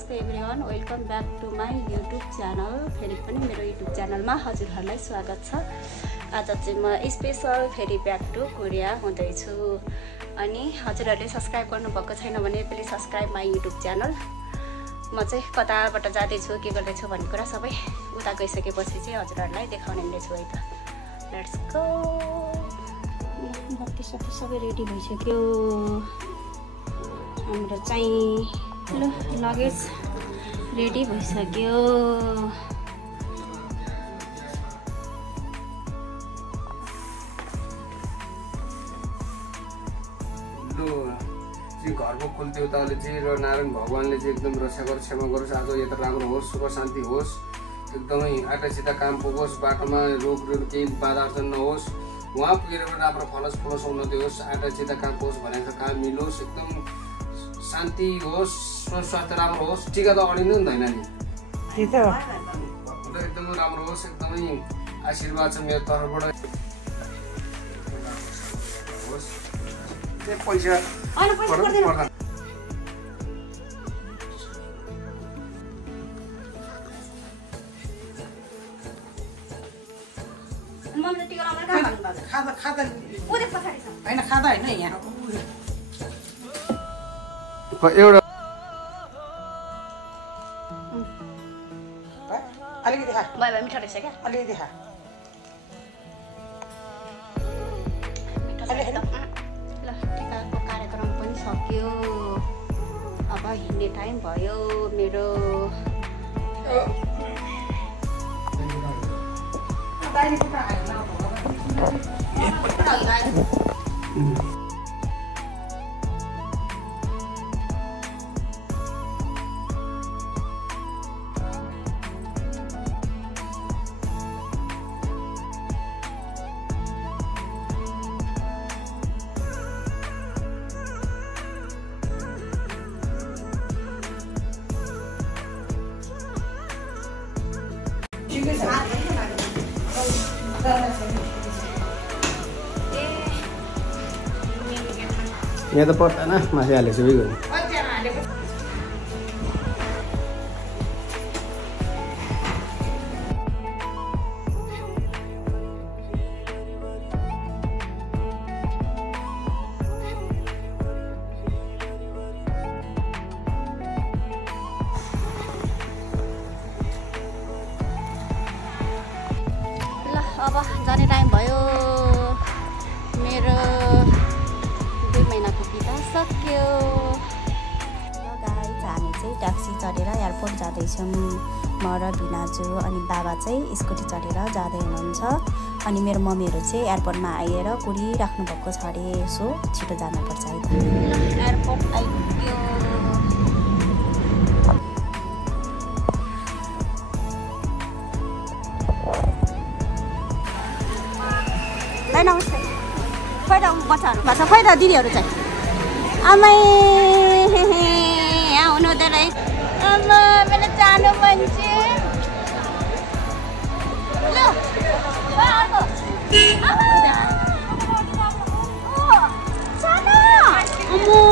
नमस्ते everyone, welcome back to my YouTube channel. फेरि पनि मेरो युट्युब च्यानलमा हजुरहरूलाई स्वागत छ। आज चाहिँ म स्पेसल फेरि ब्याक टु कोरिया हुँदैछु। अनि हजुरहरूले सब्सक्राइब गर्नुभएको छैन भने please subscribe my YouTube channel. म चाहिँ कताबाट जाँदैछु, के गर्दैछु भन्ने कुरा सबै उता गइसकेपछि चाहिँ हजुरहरूलाई देखाउने हुनेछु है त। Let's go. बत्ती सत्ती सबै रेडी भइसक्यो। हाम्रो चाहिँ ल लगेज रेडी भइसक्यो। घरको कुलदेवताले चाहिँ र नारायण भगवानले चाहिँ एकदम रक्षा गरोस्, क्षमा गरोस्। आज यात्रा राम्रो होस्, सुख शान्ति होस्, एकदमै आटासिता काम पुगोस्, बाटोमा रोग केही बाधा अर्चन नहोस्, उहाँ पुगेर राम्रो फलोस् फुलोस् उन्नति होस्, आटासिता काम पुगोस्, भनेको काम मिलोस्, एकदम शान्ति होस्, स्वास्थ्य राम्रो होस्। टिका त अडिनु नि होइन नि, एकदम राम्रो होस्, एकदमै आशीर्वाद छ मेरो तर्फबाट। पैसा पर्दैन। एउटा अलिकति खा, बाई बाई मिठो रहेछ क्या, अलिकति खा। ल टिकाको कार्यक्रम पनि सक्यो, अब हिँड्ने टाइम भयो मेरो। यहाँ त पर्दैन, मासु हालेको सबै गयो। ल अब जाने टाइम भयो मेरो। 2 महिनाको बिदा सक्यो। ल गाइस, हामी चाहिँ ट्याक्सी चढेर एयरपोर्ट जाँदैछौँ। म र भिनाजु अनि बाबा चाहिँ स्कुटी चढेर जाँदै हुनुहुन्छ। अनि मेरो मम्मीहरू चाहिँ एयरपोर्टमा आएर कुरिराख्नु भएको छ अरे, सो छिटो जानुपर्छ है त। एयरपोर्ट आइपुग्यो। नमस्ते। खोइ त बच्चाहरू भएको छ, खोइ त दिदीहरू चाहिँ आमै यहाँ हुनु हुँदैन है। आमा मेरो जानु मन चाहिँ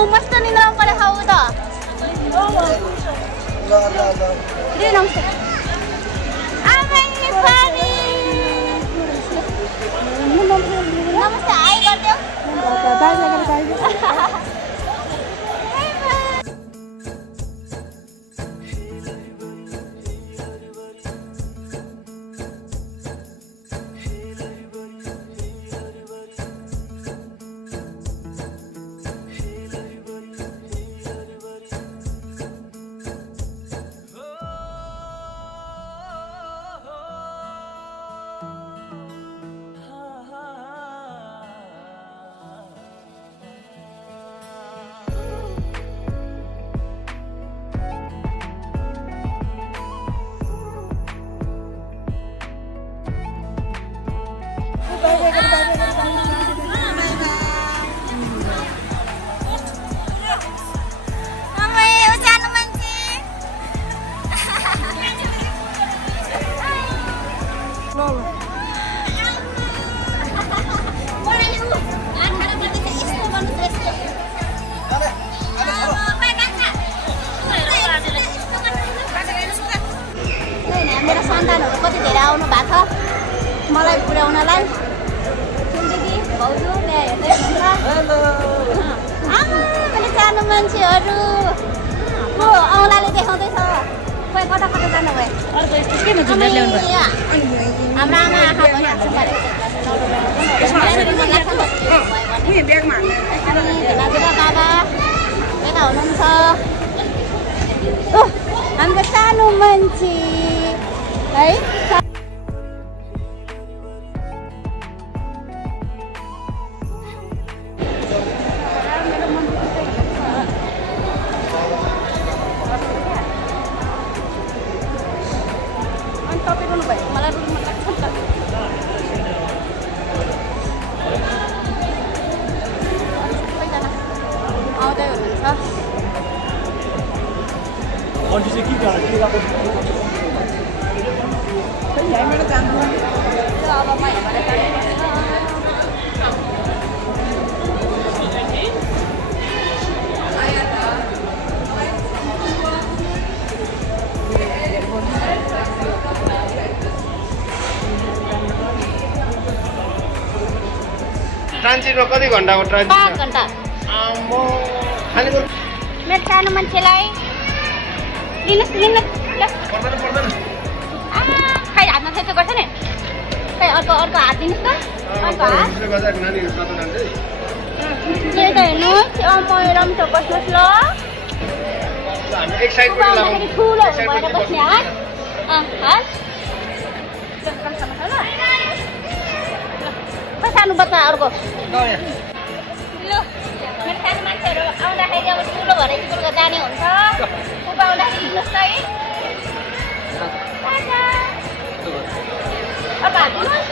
मस्त निन्द्रा परे खाऊ त। नमस्ते नमस्ते आइ गरिदेऊ। मान्छेहरू को औँलाले देखाउँदैछ खोइ कता कता जानुभयो हाम्रो आमा आँखा भइहाल्छ बाबा यता हुनुहुन्छ हाम्रो सानो मान्छे है ट्रान्जिटमा कति घण्टाको ट्रान्जिट 5 घण्टा मेरो सानो मान्छेलाई लिनुहोस् खै हातमा चाहिँ गर्छ नि खै अर्को हात दिनुहोस् त अर्को हात त्यही त हेर्नुहोस् मैले पनि त बस्नुहोस् ल ठुलो भएर बस्ने हात हात सानो बच्चा अर्को ल मेरो सानो मान्छेहरू आउँदाखेरि अब ठुलो भएर स्कुल जाने हुन्छ उप आउँदाखेरि दिनुहोस् त है अर्को हात दिनुहोस्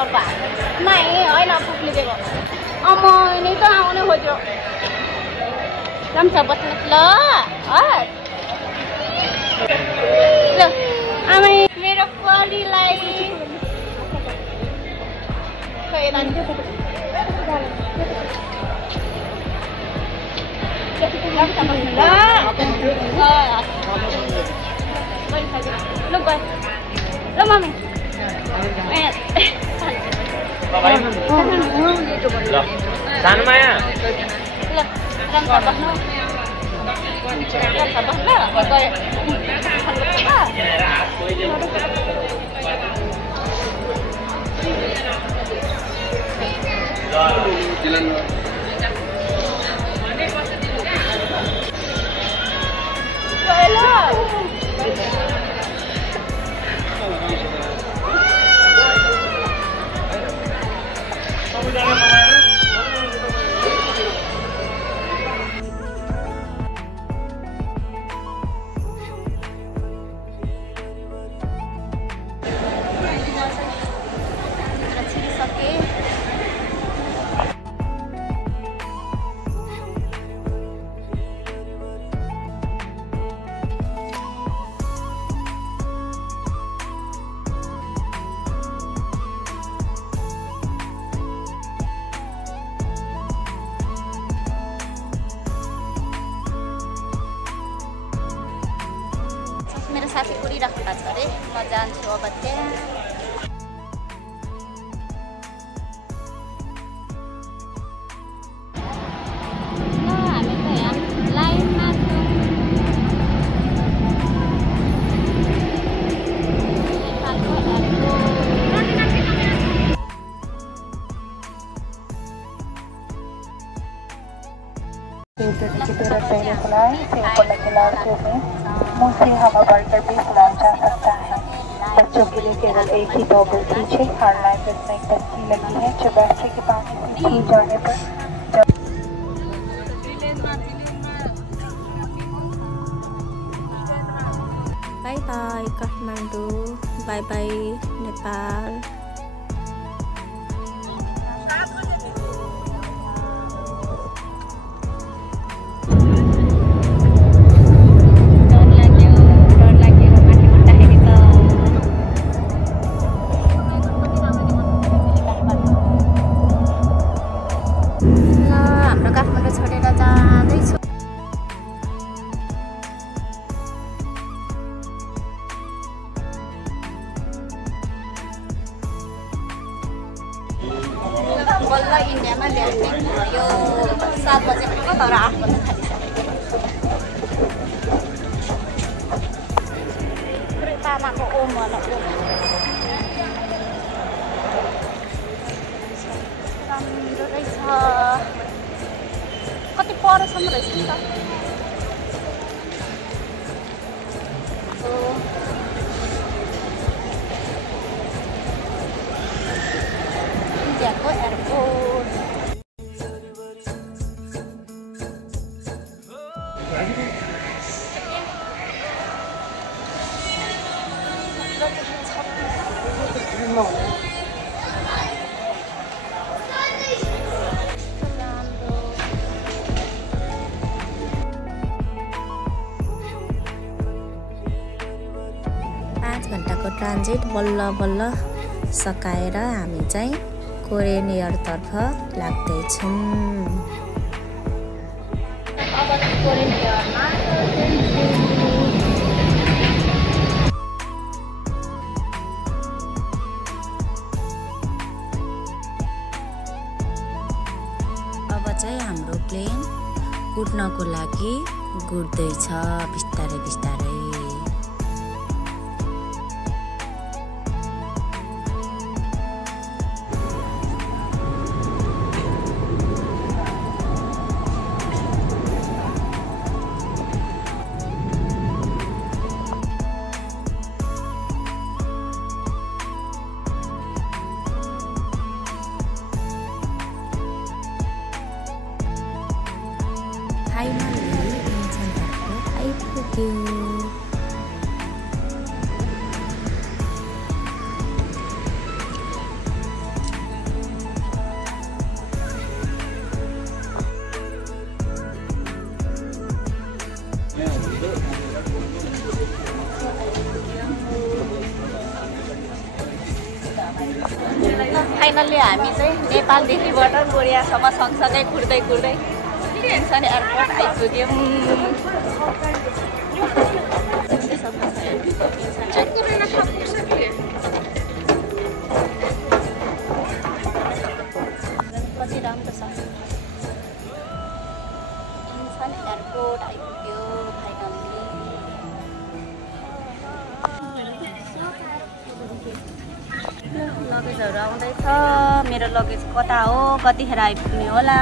अर्को हात नाइ होइन पुग्ने दिएको मैले त आउनै खोज्यो राम्रोसँग बस्नुहोस् ल आमा मेरो परिलाई ल मम्मी सानो माया ल राम्रोसँग बस्नु मेरो साथी कुरिराख्नु भएको छ अरे म जान्छु अब त्यहाँ हामी त यहाँ लाइनमा मुझसे हम बढ़कर भी फुलाया जा सकता है। बच्चों के लिए केवल एक ही टॉवल खींचे। हर लाइन में एक बत्ती लगी है जो बैटरी के पानी से छूट जाने पर bye bye Kathmandu, bye bye Nepal. बिहामा ल्यान्डिङ यो 7 बजे भनेको तर 8 बजे खाइसकेको तामाको ओम होला राम्रो रहेछ कति परसम्म रहेछ नि त इन्डियाको एयरपोर्ट घन्टाको ट्रान्जिट बल्ल बल्ल सकाएर हामी चाहिँ कोरियन एयरतर्फ लाग्दैछौँ। अब कोरियन एयरमा अब चाहिँ हाम्रो प्लेन उड्नको लागि गुड्दैछ बिस्तारै बिस्तारै। फाइनली इन्चन एयरपोर्ट आइपुग्यो। फाइनल्ली हामी चाहिँ नेपालदेखिबाट कोरियासम्म सँगसँगै कुर्दै कुर्दै इन्चन एयरपोर्ट आइपुग्यौँ। कति राम्रो छ इन्चन एयरपोर्ट आइपुग्यो फाइनल्ली। लगेजहरू आउँदैछ। मेरो लगेज कता हो कतिखेर आइपुग्ने होला।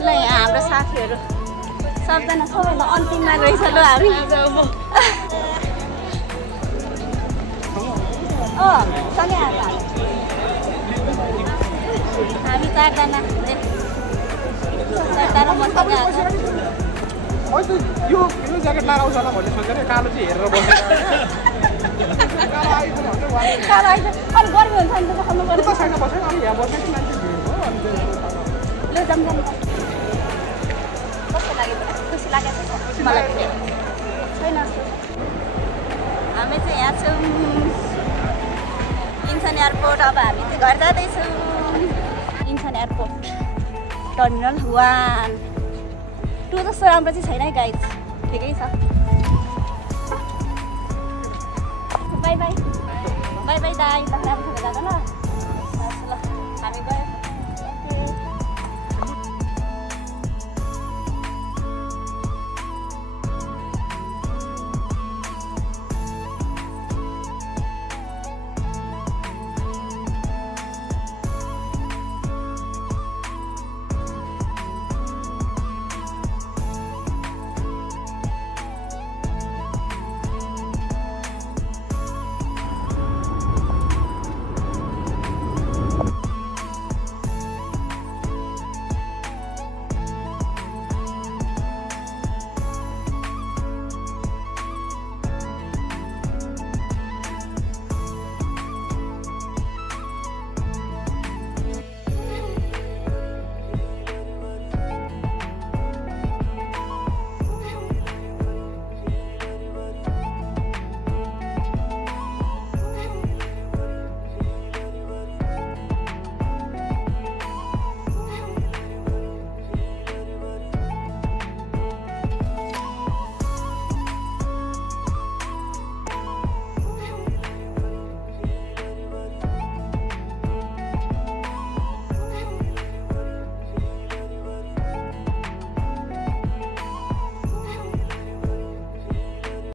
ल यहाँ हाम्रो साथीहरू सबजना सबैलाई अन्तिममा रहेछ ल हामी। सँगै आएको हामी 4 जना मसँगै आएको। यो ज्याकेट लगाउँछ होला भन्ने सोचेर कालो चाहिँ हेरेर बसेर अलिक गर्मी हुन्छ नि त देखाउनु पर्छ। छैन बसेर अनि यहाँ बसेको मान्छे ल जाऊँ जाऊँ। कस्तो लाग्यो खुसी लागेको छ मलाई छैन। हामी चाहिँ यहाँ छौँ इन्चन एयरपोर्ट। अब हामी चाहिँ घर जाँदैछौँ। इन्चन एयरपोर्ट टर्मिनल 1 2 जस्तो राम्रो चाहिँ छैन है गाइज, ठिकै छ। बाई बाई बाई बाई दाइ। ल राम्रोसँग जानु ल। हामी गयौँ।